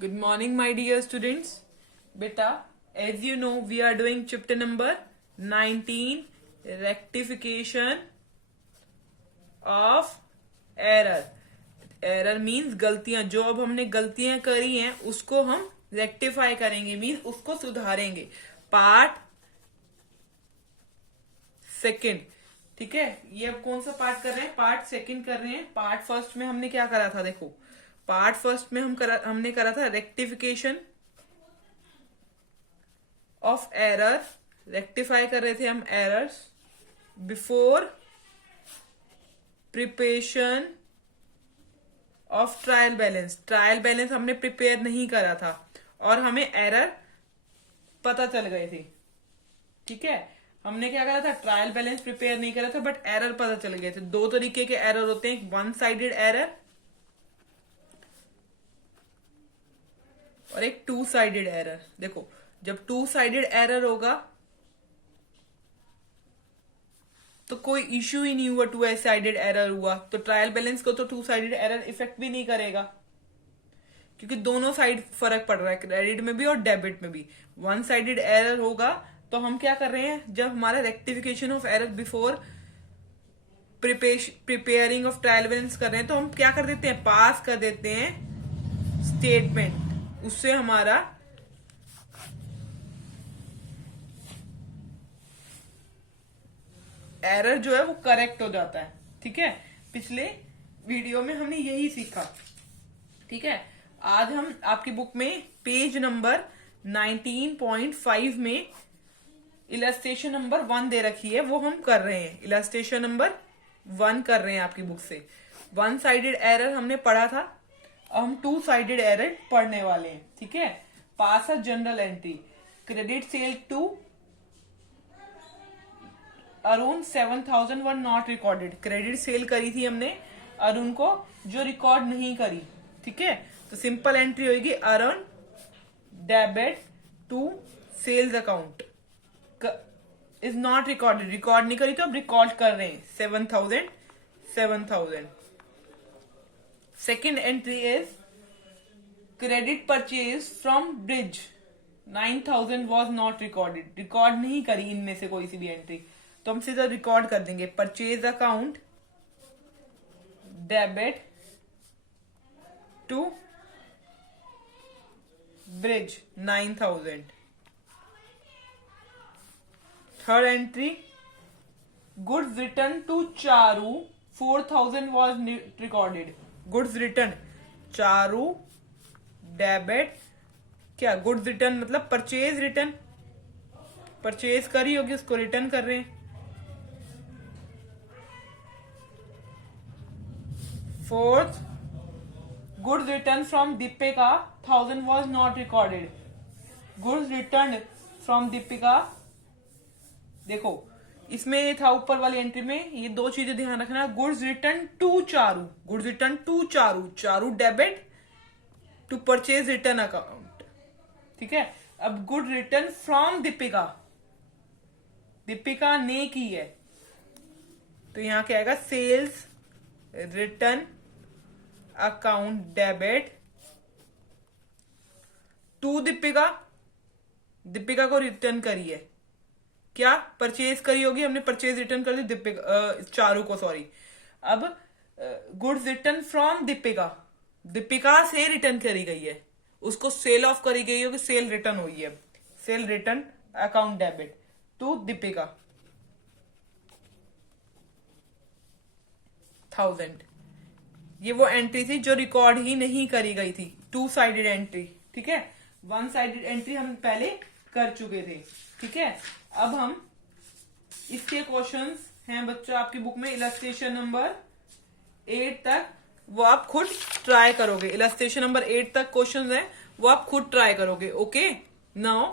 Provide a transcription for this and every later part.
Good morning, my dear students. Beta, as you know, we are doing chapter number 19, rectification of error. Error means गलतियां, जो अब हमने गलतियां करी हैं उसको हम रेक्टिफाई करेंगे, मीन्स उसको सुधारेंगे. Part second. ठीक है, ये अब कौन सा पार्ट कर रहे हैं? पार्ट सेकंड कर रहे हैं. पार्ट फर्स्ट में हमने क्या करा था? देखो, पार्ट फर्स्ट में हमने करा था रेक्टिफिकेशन ऑफ एरर. रेक्टिफाई कर रहे थे हम errors before preparation of trial balance. Trial balance हमने प्रिपेयर नहीं करा था और हमें एरर पता चल गए थे. ठीक है, हमने क्या करा था? ट्रायल बैलेंस प्रिपेयर नहीं करा था बट एरर पता चल गए थे. दो तरीके के एरर होते हैं, वन साइडेड एरर और एक टू साइडेड एरर. देखो, जब टू साइडेड एरर होगा तो कोई इश्यू ही नहीं हुआ. टू साइडेड एरर हुआ तो ट्रायल बैलेंस को तो टू साइडेड एरर इफेक्ट भी नहीं करेगा, क्योंकि दोनों साइड फर्क पड़ रहा है, क्रेडिट में भी और डेबिट में भी. वन साइडेड एरर होगा तो हम क्या कर रहे हैं? जब हमारा rectification of error before preparing of trial balance कर रहे हैं तो हम क्या कर देते हैं? पास कर देते हैं स्टेटमेंट. उससे हमारा एरर जो है वो करेक्ट हो जाता है. ठीक है, पिछले वीडियो में हमने यही सीखा. ठीक है, आज हम आपकी बुक में पेज नंबर 19.5 में इलस्ट्रेशन नंबर 1 दे रखी है, वो हम कर रहे हैं. इलस्ट्रेशन नंबर 1 कर रहे हैं आपकी बुक से. वन साइडेड एरर हमने पढ़ा था, अब हम टू साइडेड एरर पढ़ने वाले हैं. ठीक है, pass a general entry, credit sale to Arun 7,000 were not recorded. Credit sale करी थी हमने अरुण को, जो रिकॉर्ड नहीं करी. ठीक है, तो सिंपल एंट्री होगी Arun debit to sales account is not recorded. Record नहीं करी तो अब रिकॉर्ड कर रहे हैं 7,000. Second entry is credit purchase from Brij 9,000 was not recorded. Record नहीं करी इनमें से कोई सी भी एंट्री, तो हम सीधा रिकॉर्ड कर देंगे purchase account debit to Brij 9,000. Third entry goods return to Charu 4,000 was recorded. Goods return Charu debit, क्या गुड्स रिटर्न मतलब परचेज रिटर्न, परचेज करी होगी उसको रिटर्न कर रहे हैं. Fourth goods return from Deepika 1,000 was not recorded. Goods return from Deepika, देखो इसमें था ऊपर वाली एंट्री में ये दो चीजें ध्यान रखना. Goods return to Charu, goods return to Charu, Charu debit to purchase return account. ठीक है, अब good return from Deepika, Deepika ने की है तो यहां क्या आएगा? Sales return account debit to Deepika. Deepika को रिटर्न करी है, क्या परचेज करी होगी हमने, परचेज रिटर्न कर दी दीपिका चारू को, सॉरी. अब goods return from Deepika, Deepika से रिटर्न करी गई है, उसको सेल ऑफ करी गई होगी, सेल रिटर्न हुई है. Sale return account debit to Deepika 1,000. ये वो एंट्री थी जो रिकॉर्ड ही नहीं करी गई थी, टू साइडेड एंट्री. ठीक है, वन साइडेड एंट्री हम पहले कर चुके थे. ठीक है, अब हम इसके क्वेश्चंस हैं बच्चों आपकी बुक में इलस्ट्रेशन नंबर 8 तक, वो आप खुद ट्राई करोगे. इलस्ट्रेशन नंबर 8 तक क्वेश्चंस हैं, वो आप खुद ट्राई करोगे. ओके, नाउ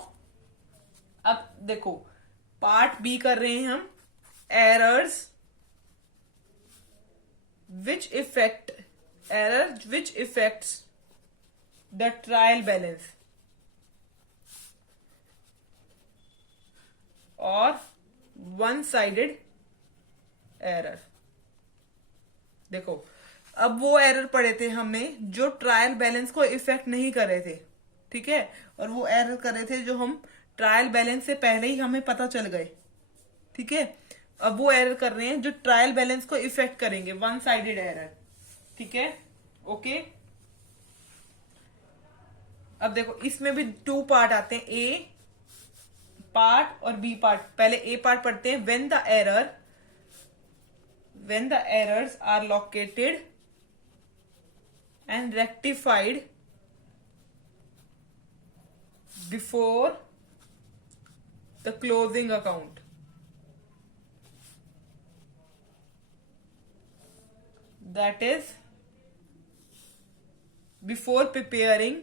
अब देखो पार्ट बी कर रहे हैं हम, errors which affects the trial balance or one sided error. देखो अब वो एरर पढ़े थे हमने जो ट्रायल बैलेंस को इफेक्ट नहीं कर रहे थे, ठीक है, और वो एरर कर रहे थे जो हम ट्रायल बैलेंस से पहले ही हमें पता चल गए, ठीक है। अब वो एरर कर रहे हैं जो ट्रायल बैलेंस को इफेक्ट करेंगे, वन साइडेड एरर, ठीक है, ओके। अब देखो इसमें भी टू पार्ट आते हैं, ए पार्ट और बी पार्ट। पहले ए पार्ट पढ़ते हैं। When the errors are located and rectified before the closing account, that is before preparing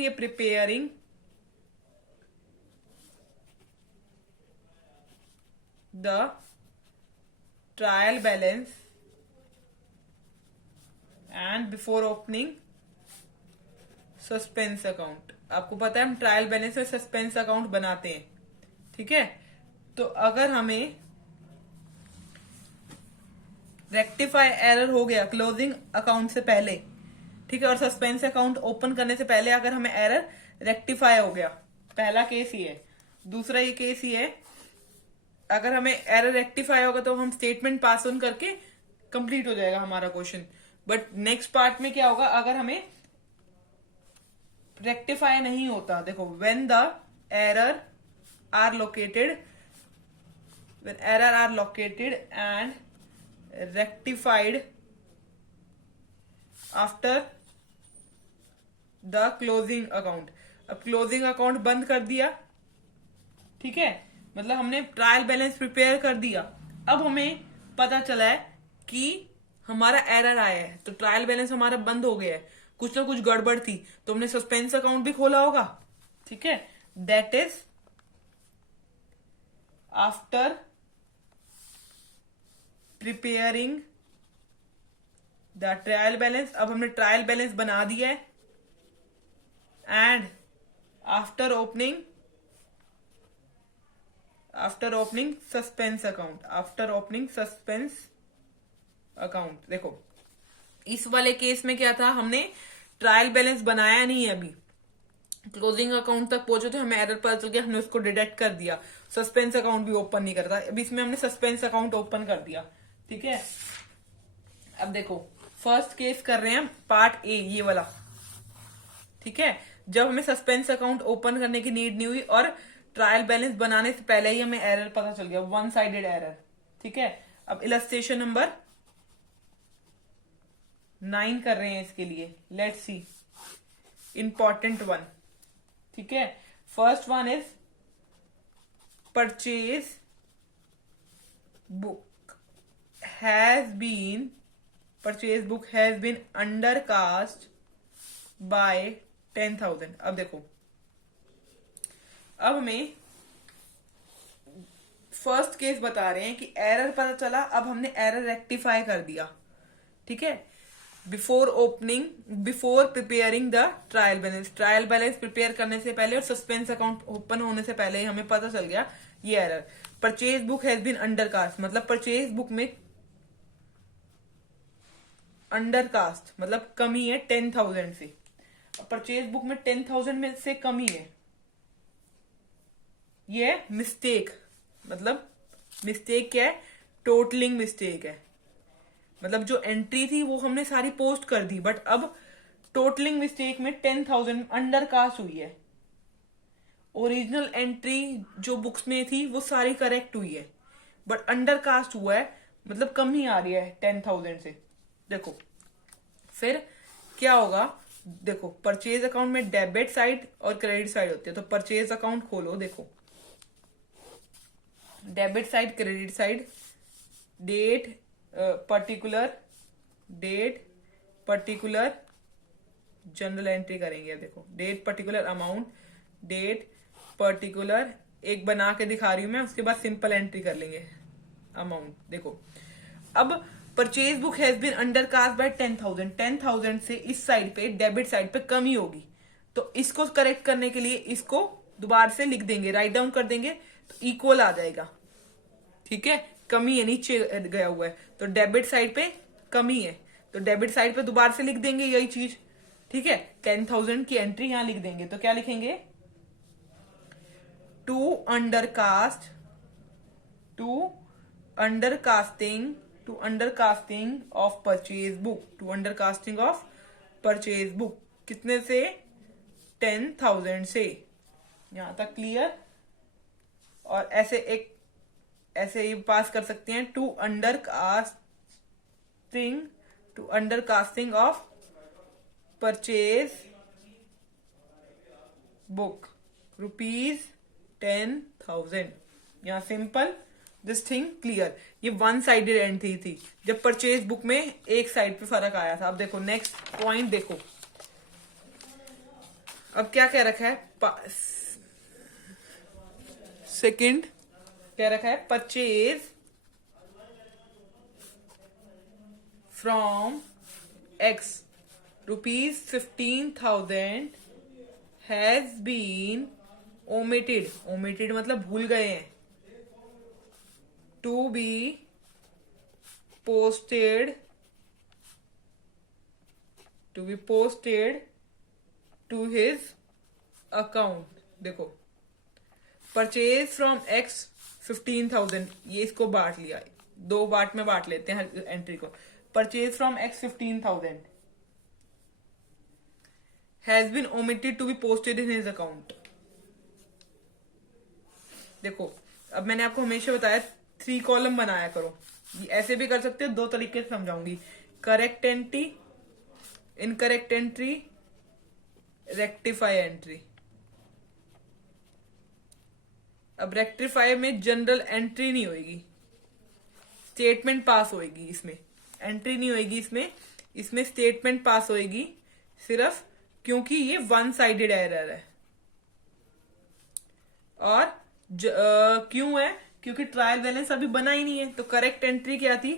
या preparing the trial balance and before opening suspense account. आपको पता है हम ट्रायल बैलेंस में सस्पेंस अकाउंट बनाते हैं, ठीक है। तो अगर हमें रेक्टिफाई एरर हो गया क्लोजिंग अकाउंट से पहले, ठीक है, और सस्पेंस अकाउंट ओपन करने से पहले अगर हमें एरर रेक्टिफाई हो गया, पहला केस ही है। दूसरा ये केस ही है, अगर हमें एरर रेक्टिफाई होगा तो हम स्टेटमेंट पास ऑन करके कंप्लीट हो जाएगा हमारा क्वेश्चन। बट नेक्स्ट पार्ट में क्या होगा, अगर हमें रेक्टिफाई नहीं होता, देखो when the error are located and rectified after the closing account। अब क्लोजिंग अकाउंट बंद कर दिया, ठीक है, मतलब हमने ट्रायल बैलेंस प्रिपेयर कर दिया। अब हमें पता चला है कि हमारा एरर आया है, तो ट्रायल बैलेंस हमारा बंद हो गया है, कुछ ना कुछ गड़बड़ थी, तो हमने सस्पेंस अकाउंट भी खोला होगा, ठीक है। That is after preparing the trial balance. अब हमने ट्रायल बैलेंस बना दिया है, and after opening suspense account. देखो इस वाले केस में क्या था, हमने ट्रायल बैलेंस बनाया नहीं है, अभी क्लोजिंग अकाउंट तक पहुंचे थे, हमें एरर पता चल गया, हमने उसको डिडक्ट कर दिया, सस्पेंस अकाउंट भी ओपन नहीं करता। अब इसमें हमने सस्पेंस अकाउंट ओपन कर दिया, ठीक है। अब देखो फर्स्ट केस कर रहे हैं पार्ट ए, ये वाला, ठीक है, जब हमें सस्पेंस अकाउंट ओपन करने की नीड नहीं हुई और ट्रायल बैलेंस बनाने से पहले ही हमें एरर पता चल गया, वन साइडेड एरर, ठीक है। अब इलस्ट्रेशन नंबर 9 कर रहे हैं इसके लिए, लेट्स सी, इंपॉर्टेंट वन, ठीक है। First one is purchase book has been undercast by 10,000। अब देखो, अब हमें फर्स्ट केस बता रहे हैं कि एरर पता चला, अब हमने एरर रेक्टिफाई कर दिया, ठीक है, before preparing the trial balance prepare करने से पहले और सस्पेंस अकाउंट ओपन होने से पहले ही हमें पता चल गया ये error. Purchase book has been undercast, मतलब परचेज बुक में अंडरकास्ट मतलब कमी है 10,000 से। परचेज बुक में 10,000 में से कमी है, ये मिस्टेक, मतलब मिस्टेक क्या है, टोटलिंग मिस्टेक है, मतलब जो एंट्री थी वो हमने सारी पोस्ट कर दी, बट अब टोटलिंग मिस्टेक में 10,000 अंडरकास्ट हुई है। ओरिजिनल एंट्री जो बुक्स में थी वो सारी करेक्ट हुई है, बट अंडरकास्ट हुआ है, मतलब कम ही आ रही है 10,000 से। देखो फिर क्या होगा, देखो परचेज अकाउंट में डेबिट साइड और क्रेडिट साइड होती है, तो परचेज अकाउंट खोलो, देखो debit side credit side, date particular journal entry करेंगे। देखो date particular amount, date particular एक बना के दिखा रही हूं मैं, उसके बाद सिंपल एंट्री कर लेंगे अमाउंट। देखो अब purchase book has been undercast by 10,000 से इस साइड पे डेबिट साइड पे कमी होगी, तो इसको करेक्ट करने के लिए इसको दोबारा से लिख देंगे, राइट डाउन कर देंगे तो इक्वल आ जाएगा, ठीक है। कमी है, नीचे गया हुआ है, तो डेबिट साइड पे कमी है, तो डेबिट साइड पे दोबारा से लिख देंगे यही चीज, ठीक है। 10,000 की एंट्री यहां लिख देंगे, तो क्या लिखेंगे, to undercast to undercasting of purchase book, कितने से, 10,000 से। यहां तक क्लियर। और ऐसे ही पास कर सकते हैं, to undercasting of purchase book ₹10,000। यहां सिंपल, दिस थिंग क्लियर। ये वन साइडेड एंट्री थी, जब परचेज बुक में एक साइड पे फर्क आया था। अब देखो नेक्स्ट पॉइंट देखो, अब क्या कह रखा है, सेकंड क्या रखा है, purchase from X ₹15,000 has been omitted मतलब भूल गए हैं, to be posted to his account. देखो परचेज फ्रॉम एक्स 15,000, ये इसको बांट लिया, 2 पार्ट में बांट लेते हैं हर एंट्री को। Purchase from X 15,000 has been omitted to be posted in his account. देखो अब मैंने आपको हमेशा बताया 3 कॉलम बनाया करो, ये ऐसे भी कर सकते हो, 2 तरीके से समझाऊंगी, correct entry, incorrect entry, rectify entry. अब रेक्टिफाई में जनरल एंट्री नहीं होगी, स्टेटमेंट पास होएगी, इसमें एंट्री नहीं होएगी, इसमें स्टेटमेंट पास होएगी सिर्फ, क्योंकि ये वन साइडेड एरर है। और क्यों है, क्योंकि ट्रायल बैलेंस अभी बना ही नहीं है। तो करेक्ट एंट्री क्या थी,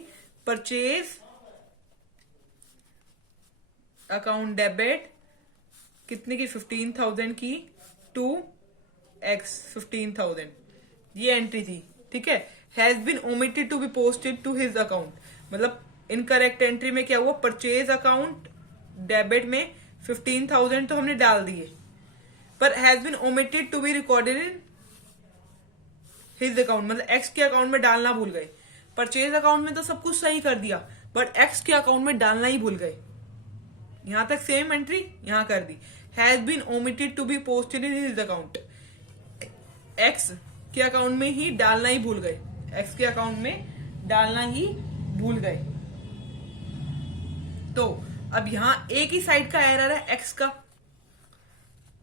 परचेज अकाउंट डेबिट कितने की, 15,000 की, टू एक्स 15,000, ये एंट्री थी, ठीक है। Has been omitted to be posted to his account, मतलब इनकरेक्ट एंट्री में क्या हुआ, परचेज अकाउंट डेबिट में 15,000 तो हमने डाल दिए, पर has been omitted to be recorded in his account, मतलब एक्स के अकाउंट में डालना भूल गए। परचेज अकाउंट में तो सब कुछ सही कर दिया, बट एक्स के अकाउंट में डालना ही भूल गए। यहां तक सेम एंट्री यहां कर दी, has been omitted to be posted in his account, X के अकाउंट में ही डालना ही भूल गए, एक्स के अकाउंट में डालना ही भूल गए। तो अब यहां एक ही साइड का एरर है, एक्स का,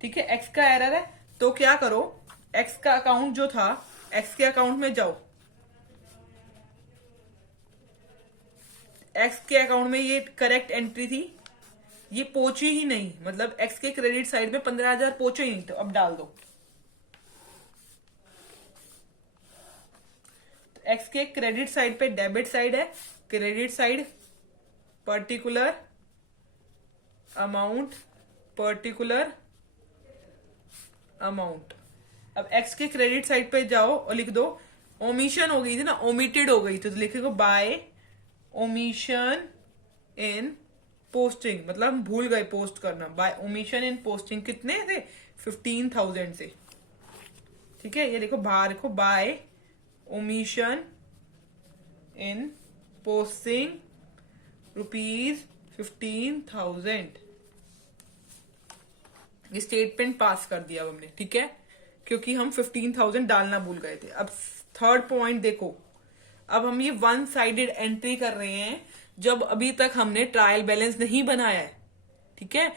ठीक है, एक्स का एरर है। तो क्या करो, एक्स का अकाउंट जो था, एक्स के अकाउंट में जाओ, एक्स के अकाउंट में ये करेक्ट एंट्री थी, ये पहुंची ही नहीं, मतलब एक्स के क्रेडिट साइड में 15,000 पहुंचे ही नहीं, तो अब डाल दो। तो एक्स के क्रेडिट साइड पे डेबिट साइड है, क्रेडिट साइड पर्टिकुलर अमाउंट, अब एक्स के क्रेडिट साइड पे जाओ और लिख दो, ओमिशन हो गई थी ना, ओमिटेड हो गई थी, तो लिखेगा बाय ओमिशन इन पोस्टिंग, मतलब हम भूल गए पोस्ट करना, बाय ओमिशन इन पोस्टिंग, कितने थे, 15,000 से, ठीक है। ये देखो बाहर लिखो, बाय ओमिशन इन पोस्टिंग ₹15,000, ये स्टेटमेंट पास कर दिया हमने, ठीक है, क्योंकि हम 15,000 डालना भूल गए थे। अब थर्ड पॉइंट देखो, अब हम ये वन साइडेड एंट्री कर रहे हैं जब अभी तक हमने ट्रायल बैलेंस नहीं बनाया है, ठीक है।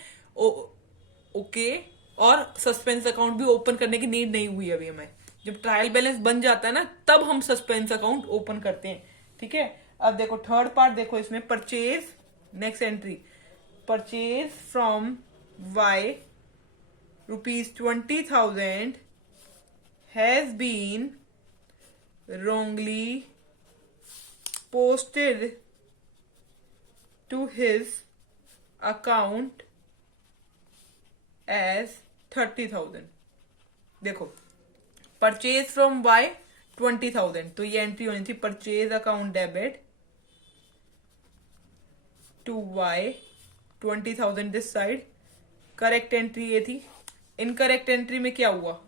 ओके, और सस्पेंस अकाउंट भी ओपन करने की नीड नहीं हुई अभी हमें, जब ट्रायल बैलेंस बन जाता है ना, तब हम सस्पेंस अकाउंट ओपन करते हैं, ठीक है। अब देखो थर्ड पार्ट देखो, इसमें purchase, next entry, purchase from Y ₹20,000 has been wrongly posted to his account as 30,000। देखो परचेज फ्रॉम वाई 20,000, तो ये एंट्री होनी थी purchase account debit to Y 20,000 this side. Correct entry ये थी। इनकरेक्ट एंट्री में क्या हुआ?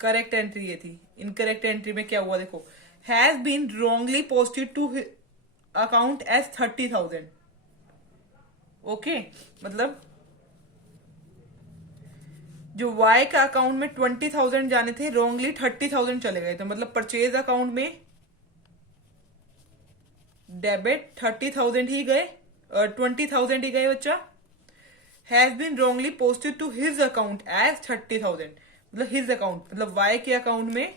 करेक्ट एंट्री ये थी। इनकरेक्ट एंट्री में क्या हुआ? देखो, has been wrongly posted to account as 30,000। Okay, मतलब जो वाई का अकाउंट में 20,000 जाने थे, रॉन्गली 30,000 चले गए थे। मतलब परचेज अकाउंट में डेबिट 30,000 ही गए और 20,000 ही गए बच्चा। Has been wrongly posted to his account as 30,000, मतलब हिज अकाउंट, मतलब वाई के अकाउंट में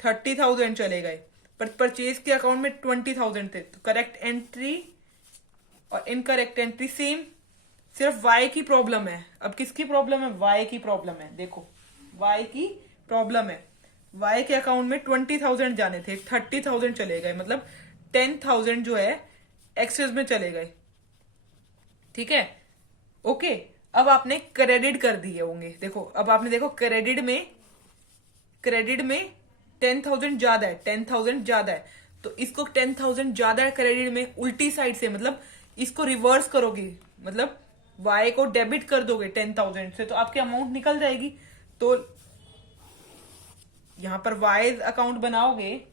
30,000 चले गए, पर परचेज के अकाउंट में 20,000 थे। तो करेक्ट एंट्री और इनकरेक्ट एंट्री सेम, सिर्फ वाई की प्रॉब्लम है। अब किसकी प्रॉब्लम है? वाई की प्रॉब्लम है। देखो, वाई की प्रॉब्लम है। वाई के अकाउंट में 20,000 जाने थे, 30,000 चले गए, मतलब 10,000 जो है एक्सेस में चले गए। ठीक है, ओके। अब आपने क्रेडिट कर दिए होंगे। देखो, अब आपने देखो क्रेडिट में 10,000 ज्यादा है, 10,000 ज्यादा है, तो इसको 10,000 ज्यादा है क्रेडिट में, उल्टी साइड से, मतलब इसको रिवर्स करोगे, मतलब वाई को डेबिट कर दोगे 10,000 से, तो आपकी अमाउंट निकल जाएगी। तो यहां पर वाई अकाउंट बनाओगे,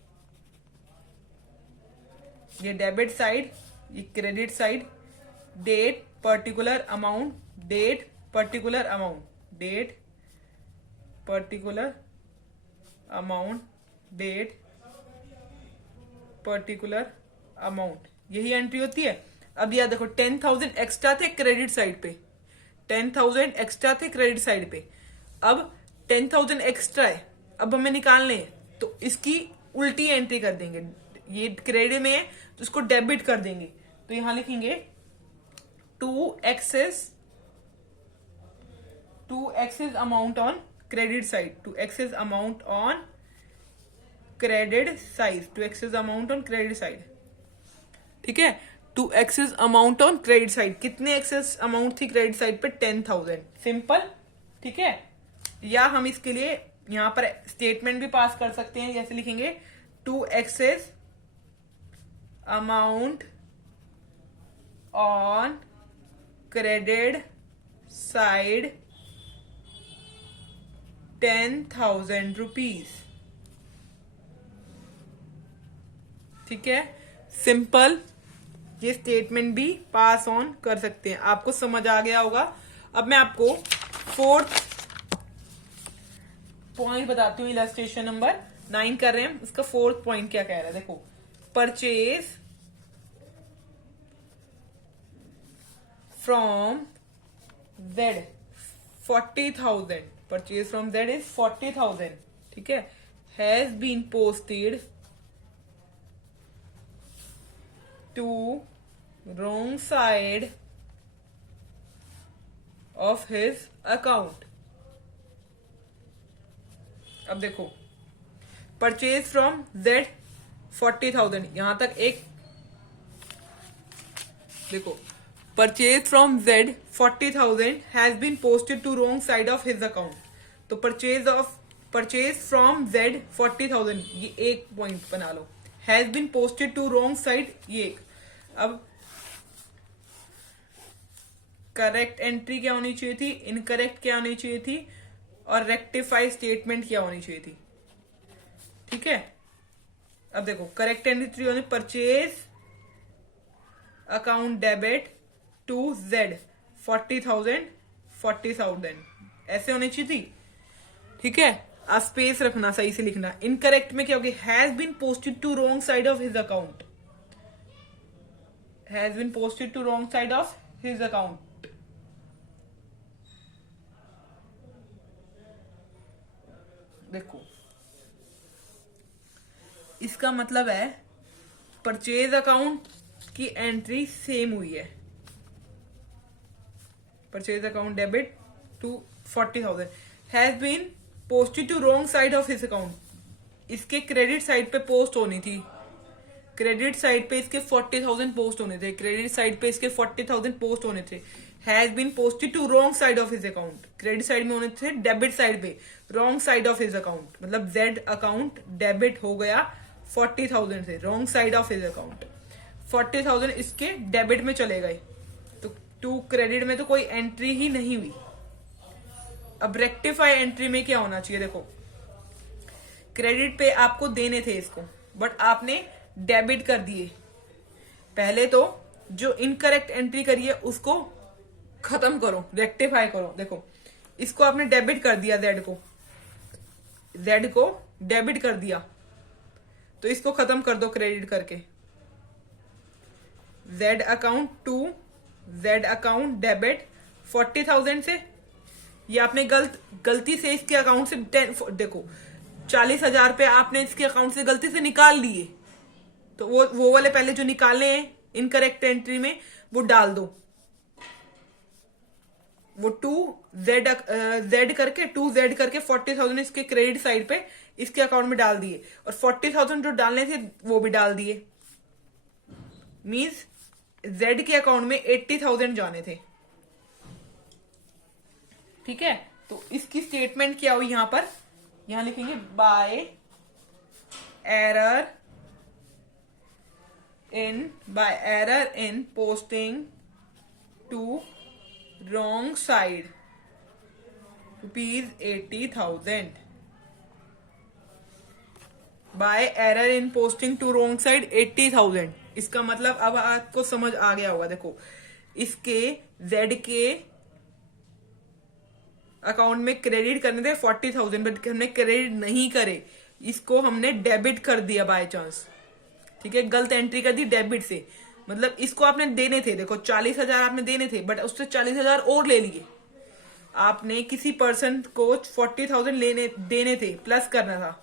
ये डेबिट साइड, ये credit side, date particular amount, date particular amount, date particular amount, date particular amount, यही एंट्री होती है। अब यह देखो 10,000 एक्स्ट्रा थे क्रेडिट साइड पे, 10,000 एक्स्ट्रा थे क्रेडिट साइड पे। अब 10,000 एक्स्ट्रा है, अब हमें निकालने हैं, तो इसकी उल्टी एंट्री कर देंगे। ये क्रेडिट में है तो इसको डेबिट कर देंगे, तो यहां लिखेंगे to excess amount on credit side, to excess amount on credit side, to excess amount on credit side. ठीक है, to excess amount on credit side. कितने एक्सेस अमाउंट थी क्रेडिट साइड पे? 10,000। सिंपल। ठीक है, या हम इसके लिए यहां पर स्टेटमेंट भी पास कर सकते हैं, जैसे लिखेंगे to excess amount on credit side 10,000 rupees. ठीक है, सिंपल। ये स्टेटमेंट भी पास ऑन कर सकते हैं। आपको समझ आ गया होगा। अब मैं आपको फोर्थ पॉइंट बताती हूँ। इलस्ट्रेशन नंबर 9 कर रहे हैं, उसका फोर्थ पॉइंट क्या कह रहा है? देखो, purchase from Z 40,000, purchase from Z is 40,000। ठीक है, has been posted to wrong side of his account। अब देखो, परचेज फ्रॉम Z 40,000, यहां तक एक देखो, purchase from Z 40,000 has been posted to wrong side of his account. तो purchase from Z 40,000, ये एक पॉइंट बना लो। Has been posted to wrong side, ये एक। अब करेक्ट एंट्री क्या होनी चाहिए थी, इनकरेक्ट क्या होनी चाहिए थी, और रेक्टिफाई स्टेटमेंट क्या होनी चाहिए थी। ठीक है, अब देखो करेक्ट एंट्री होनी purchase account debit to Z 40,000 ऐसे होनी चाहिए थी। ठीक है, आप स्पेस रखना, सही से लिखना। इनकरेक्ट में क्या होगी? Has been posted to wrong side of his account, has been posted to wrong side of his account. देखो, इसका मतलब है परचेज अकाउंट की एंट्री सेम हुई है। Purchase account debit to 40,000 has been posted to wrong side of his account. इसके credit side पे post होनी थी, क्रेडिट साइड पे इसके 40,000 पोस्ट होने थे, क्रेडिट साइड पे इसके 40,000 पोस्ट होने थे। Has been posted to wrong side of his account, credit side में होने थे डेबिट साइड पे, wrong side of his account, मतलब जेड अकाउंट डेबिट हो गया 40,000 से, wrong side of his account 40,000 इसके डेबिट में चले गए, तो टू क्रेडिट में तो कोई एंट्री ही नहीं हुई। अब रेक्टिफाई एंट्री में क्या होना चाहिए, देखो क्रेडिट पे आपको देने थे इसको, बट आपने डेबिट कर दिए। पहले तो जो इनकरेक्ट एंट्री करी है उसको खत्म करो, रेक्टिफाई करो। देखो इसको आपने डेबिट कर दिया, जेड को डेबिट कर दिया, तो इसको खत्म कर दो क्रेडिट करके। Z account to Z account debit 40,000 से, ये आपने गलती से इसके अकाउंट से देखो 40,000 पे आपने इसके अकाउंट से गलती से निकाल लिए, तो वो वाले पहले जो निकाले हैं इनकरेक्ट एंट्री में वो डाल दो। वो जेड करके 40,000 इसके क्रेडिट साइड पे इसके अकाउंट में डाल दिए, और 40,000 जो डालने थे वो भी डाल दिए। मींस जेड के अकाउंट में 80,000 जाने थे। ठीक है, तो इसकी स्टेटमेंट क्या हुई यहां पर, यहां लिखेंगे by error in posting to wrong side ₹80,000, by error in posting to wrong side 80,000। इसका मतलब अब आपको समझ आ गया होगा। देखो इसके जेड के अकाउंट में क्रेडिट करने थे 40,000, बट हमने क्रेडिट नहीं करे, इसको हमने डेबिट कर दिया बाय चांस। ठीक है, गलत एंट्री कर दी डेबिट से, मतलब इसको आपने देने थे, देखो 40,000 आपने देने थे, बट उससे 40,000 और ले लिए। आपने किसी पर्सन को 40,000 देने थे, प्लस करना था,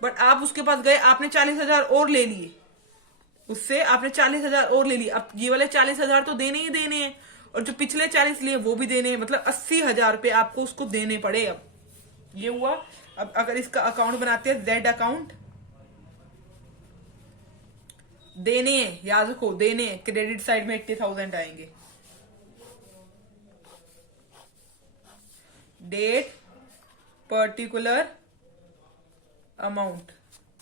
बट आप उसके पास गए, आपने 40,000 और ले लिए, उससे आपने 40,000 और ले लिए। अब ये वाले 40,000 तो देने ही देने हैं, और जो पिछले 40 लिए वो भी देने हैं, मतलब 80,000 रुपये आपको उसको देने पड़े। अब ये हुआ। अब अगर इसका अकाउंट बनाते हैं जेड अकाउंट, देने हैं, याद रखो देने हैं, क्रेडिट साइड में 80,000 आएंगे। Date particular amount,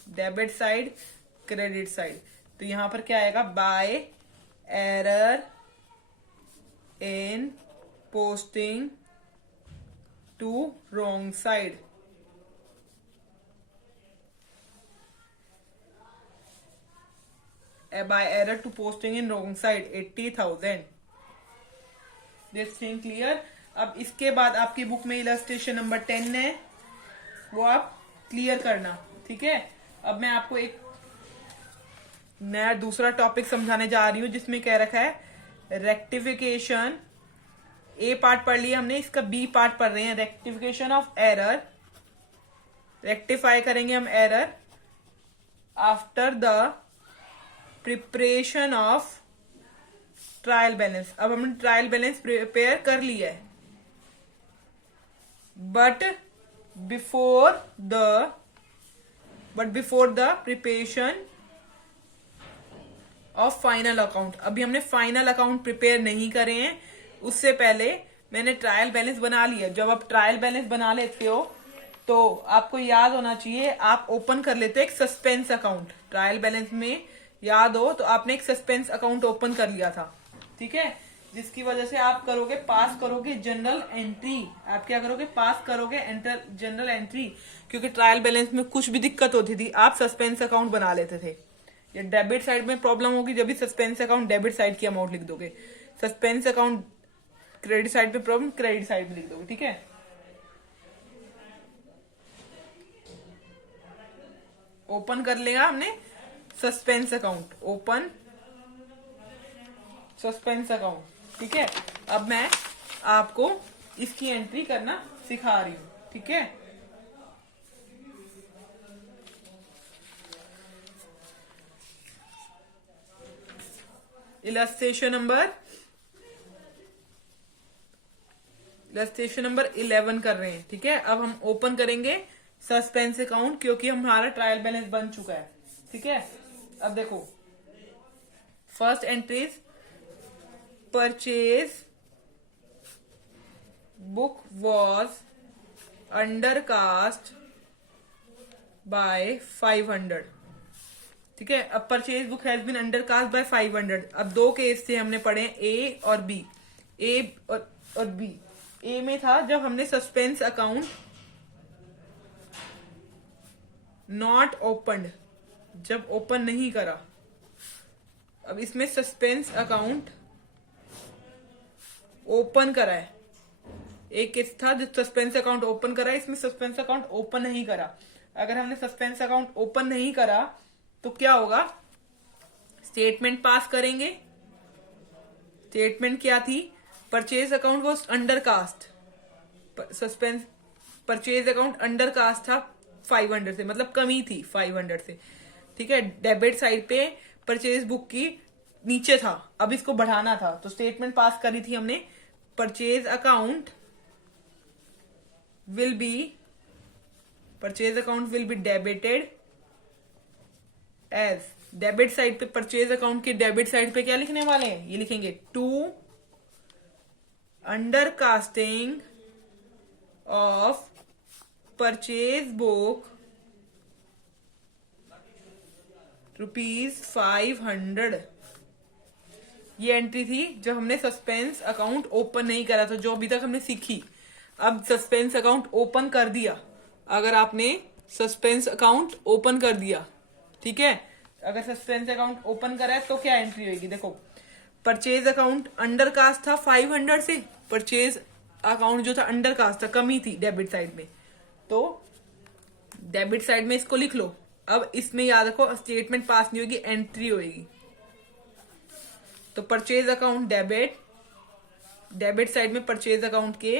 debit side credit side, तो यहां पर क्या आएगा, by error in posting to wrong side, by error to posting in wrong side 80,000। This thing clear. अब इसके बाद आपकी बुक में इलस्ट्रेशन नंबर 10 है, वो आप क्लियर करना। ठीक है, अब मैं आपको एक नया दूसरा टॉपिक समझाने जा रही हूं, जिसमें कह रखा है रेक्टिफिकेशन। ए पार्ट पढ़ लिया हमने, इसका बी पार्ट पढ़ रहे हैं, रेक्टिफिकेशन ऑफ एरर। रेक्टिफाई करेंगे हम error after the preparation of trial balance. अब हमने ट्रायल बैलेंस प्रिपेयर कर लिया है, but before the preparation of final account, अभी हमने फाइनल अकाउंट प्रिपेयर नहीं करे हैं, उससे पहले मैंने ट्रायल बैलेंस बना लिया। जब आप ट्रायल बैलेंस बना लेते हो तो आपको याद होना चाहिए, आप ओपन कर लेते हो एक सस्पेंस अकाउंट। ट्रायल बैलेंस में याद हो तो आपने एक सस्पेंस अकाउंट ओपन कर लिया था। ठीक है, जिसकी वजह से आप करोगे, पास करोगे जनरल एंट्री। आप क्या करोगे, पास करोगे जनरल एंट्री, क्योंकि ट्रायल बैलेंस में कुछ भी दिक्कत होती थी आप सस्पेंस अकाउंट बना लेते थे। या डेबिट साइड में प्रॉब्लम होगी, जब भी सस्पेंस अकाउंट डेबिट साइड की अमाउंट लिख दोगे, सस्पेंस अकाउंट क्रेडिट साइड पे प्रॉब्लम, क्रेडिट साइड में लिख दोगे। ठीक है, ओपन कर लेगा हमने suspense account, open suspense account. ठीक है, अब मैं आपको इसकी एंट्री करना सिखा रही हूं। ठीक है, इलस्ट्रेशन नंबर 11 कर रहे हैं। ठीक है, अब हम ओपन करेंगे सस्पेंस अकाउंट, क्योंकि हमारा ट्रायल बैलेंस बन चुका है। ठीक है, अब देखो first entries purchase book was undercast by 500। ठीक है, अब purchase book has been undercast by 500। अब दो केस थे हमने पढ़े, ए और बी। ए और बी। ए में था जब हमने सस्पेंस अकाउंट नॉट ओपनड, जब ओपन नहीं करा। अब इसमें सस्पेंस अकाउंट ओपन करा है। एक केस था जो सस्पेंस अकाउंट ओपन करा है, इसमें सस्पेंस अकाउंट ओपन नहीं करा। अगर हमने सस्पेंस अकाउंट ओपन नहीं करा तो क्या होगा, स्टेटमेंट पास करेंगे। स्टेटमेंट क्या थी, purchase account was undercast, suspense purchase account undercast था 500 से, मतलब कमी थी 500 से। ठीक है, डेबिट साइड पे परचेज बुक की नीचे था, अब इसको बढ़ाना था, तो स्टेटमेंट पास करी थी हमने, purchase account will be debited as. Debit side पे, परचेज अकाउंट के डेबिट साइड पे क्या लिखने वाले हैं, ये लिखेंगे to undercasting of purchase book ₹500। ये एंट्री थी जब हमने सस्पेंस अकाउंट ओपन नहीं करा था, जो अभी तक हमने सीखी। अब सस्पेंस अकाउंट ओपन कर दिया, अगर आपने सस्पेंस अकाउंट ओपन कर दिया, ठीक है, अगर सस्पेंस अकाउंट ओपन करा है तो क्या एंट्री होगी, देखो परचेज अकाउंट अंडरकास्ट था 500 से, परचेज अकाउंट जो था अंडरकास्ट था, कमी थी डेबिट साइड में, तो डेबिट साइड में इसको लिख लो। अब इसमें याद रखो स्टेटमेंट पास नहीं होगी, एंट्री होगी। तो परचेज अकाउंट डेबिट साइड में परचेज अकाउंट के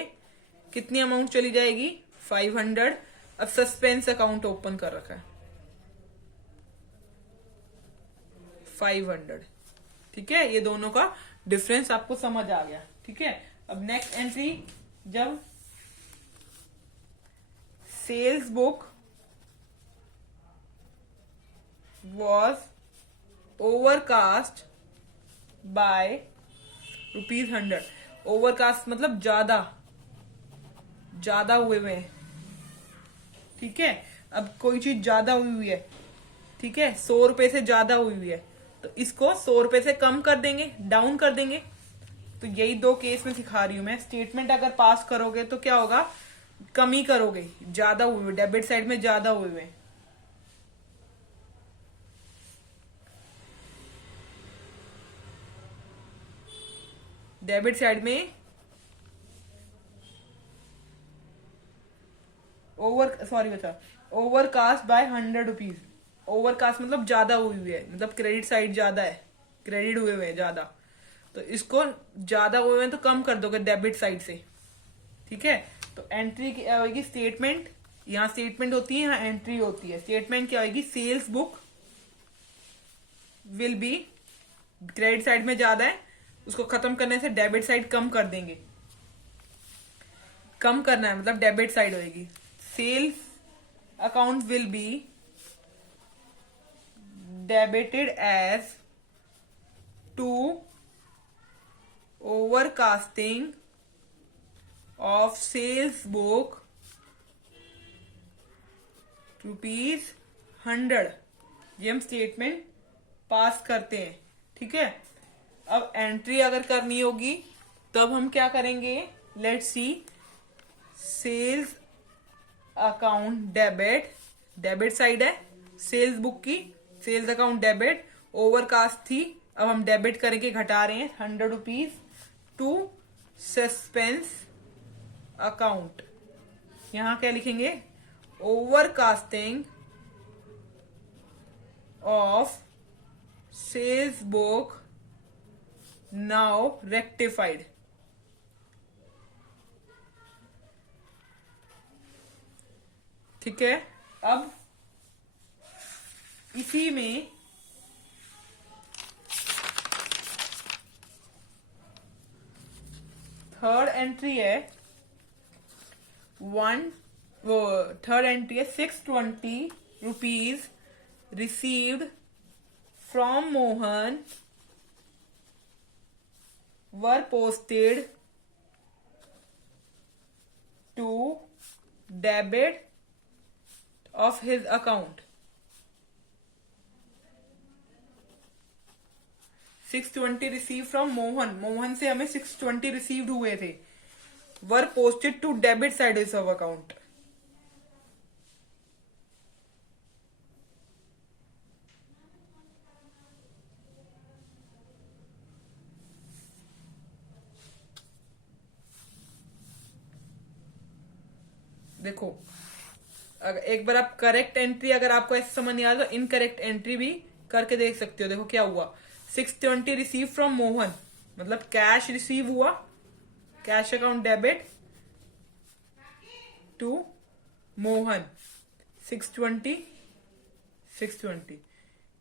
कितनी अमाउंट चली जाएगी, 500। अब सस्पेंस अकाउंट ओपन कर रखा है 500। ठीक है, ये दोनों का डिफरेंस आपको समझ आ गया। ठीक है, अब नेक्स्ट एंट्री, जब sales book was overcast by ₹100। Overcast मतलब ज्यादा हुए हुए हैं। ठीक है, अब कोई चीज ज्यादा हुई हुई है, ठीक है, 100 रुपए से ज्यादा हुई हुई है, तो इसको 100 रुपए से कम कर देंगे, डाउन कर देंगे। तो यही दो केस में सिखा रही हूं मैं। स्टेटमेंट अगर पास करोगे तो क्या होगा, कमी करोगे, ज्यादा हुए हुए, डेबिट साइड में ज्यादा हुए हुए। डेबिट साइड में ओवरकास्ट बाय ₹100। ओवरकास्ट मतलब ज्यादा हुई हुई है, मतलब क्रेडिट साइड ज्यादा है, क्रेडिट हुए हुए हैं ज्यादा, तो इसको ज्यादा हुए हुए हैं तो कम कर दोगे डेबिट साइड से। ठीक है, तो एंट्री क्या होगी, स्टेटमेंट, यहाँ स्टेटमेंट होती है, यहाँ एंट्री होती है। स्टेटमेंट क्या होगी, sales book will be, credit side में ज्यादा है, उसको खत्म करने से डेबिट साइड कम कर देंगे, कम करना है मतलब डेबिट साइड होगी। Sales account will be debited as to overcasting of sales book ₹100। ये हम स्टेटमेंट पास करते हैं। ठीक है, अब एंट्री अगर करनी होगी तब हम क्या करेंगे, let's see, sales account debit side है सेल्स बुक की, सेल्स अकाउंट डेबिट, ओवरकास्ट थी, अब हम डेबिट करके घटा रहे हैं ₹100 टू सस्पेंस अकाउंट। यहां क्या लिखेंगे, overcasting of sales book now rectified. ठीक है, अब इसी में थर्ड एंट्री है, थर्ड एंट्री है ₹620 received from Mohan were posted to debit of his account. 620 receive from Mohan, Mohan से हमें 620 रिसीव्ड हुए थे, were posted to debit side of account. देखो अगर एक बार आप करेक्ट एंट्री, अगर आपको ऐसे समझ नहीं आ रहा तो इनकरेक्ट एंट्री भी करके देख सकते हो. देखो क्या हुआ, 620 रिसीव फ्रॉम मोहन, मतलब कैश रिसीव हुआ, cash account debit to Mohan, 620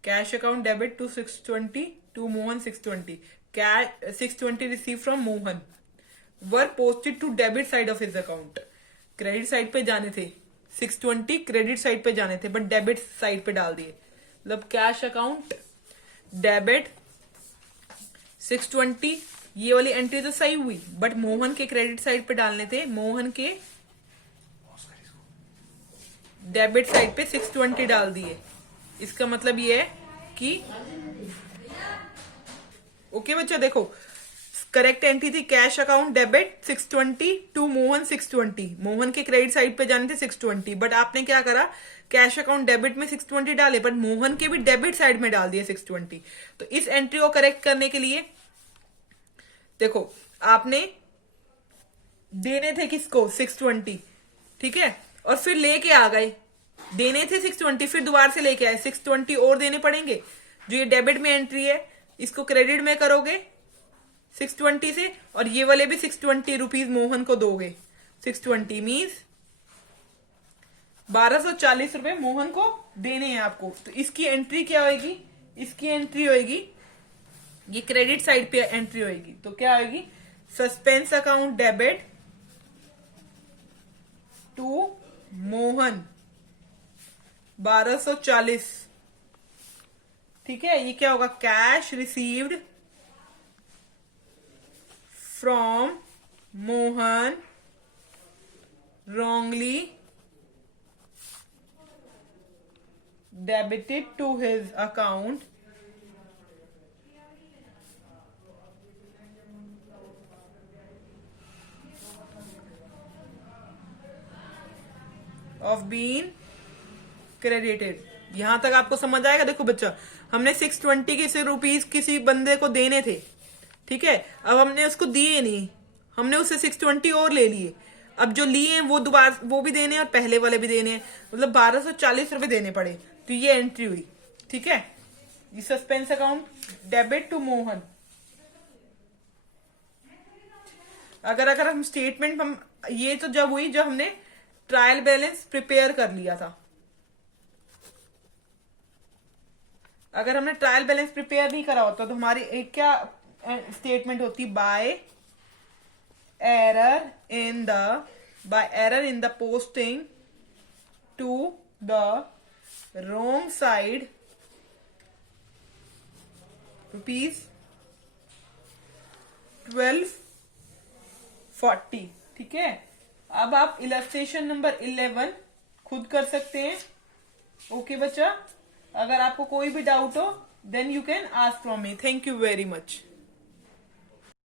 cash account debit to 620 to Mohan 620, cash 620 receive from Mohan, were posted to debit side of his account. Credit side पे जाने थे 620, क्रेडिट साइड पे जाने थे बट डेबिट साइड पे डाल दिए, मतलब कैश अकाउंट डेबिट 620. ये वाली एंट्री तो सही हुई बट मोहन के क्रेडिट साइड पे डालने थे, मोहन के डेबिट साइड पे 620 डाल दिए. इसका मतलब ये है कि ओके बच्चा, देखो करेक्ट एंट्री थी cash account debit 620 to Mohan 620, Mohan के क्रेडिट साइड पे जाने थे 620, बट आपने क्या करा, कैश अकाउंट डेबिट में 620 डाले बट मोहन के भी डेबिट साइड में डाल दिए 620. तो इस एंट्री को करेक्ट करने के लिए देखो आपने देने थे किसको 620, ठीक है, और फिर लेके आ गए, देने थे 620 फिर दोबारा से लेके आए 620 और देने पड़ेंगे. जो ये डेबिट में एंट्री है इसको क्रेडिट में करोगे 620 से, और ये वाले भी 620 रुपीज मोहन को दोगे. 620 मीन्स 1240 रुपए मोहन को देने हैं आपको. तो इसकी एंट्री क्या होगी, इसकी एंट्री होगी, ये क्रेडिट साइड पे एंट्री होगी. तो क्या होगी, suspense account debit to Mohan 1240, ठीक है. ये क्या होगा, cash received from Mohan wrongly debited to his account of being credited. यहां तक आपको समझ आएगा. देखो बच्चा, हमने 620 के से रुपीज किसी बंदे को देने थे, ठीक है, अब हमने उसको दिए नहीं, हमने उससे 620 और ले लिए. अब जो लिए हैं वो दोबारा वो भी देने हैं और पहले वाले भी देने हैं, मतलब 1240 रुपए देने पड़े. तो ये एंट्री हुई, ठीक है. ये suspense account debit to Mohan. अगर हम स्टेटमेंट हम ये तो जब हुई जब हमने ट्रायल बैलेंस प्रिपेयर कर लिया था. अगर हमने ट्रायल बैलेंस प्रिपेयर नहीं करा होता तो हमारी एक क्या स्टेटमेंट होती, by error in the posting to the wrong side ₹1240, ठीक है. अब आप इलस्ट्रेशन नंबर 11 खुद कर सकते हैं. ओके बच्चा, अगर आपको कोई भी डाउट हो then you can ask from me. Thank you very much.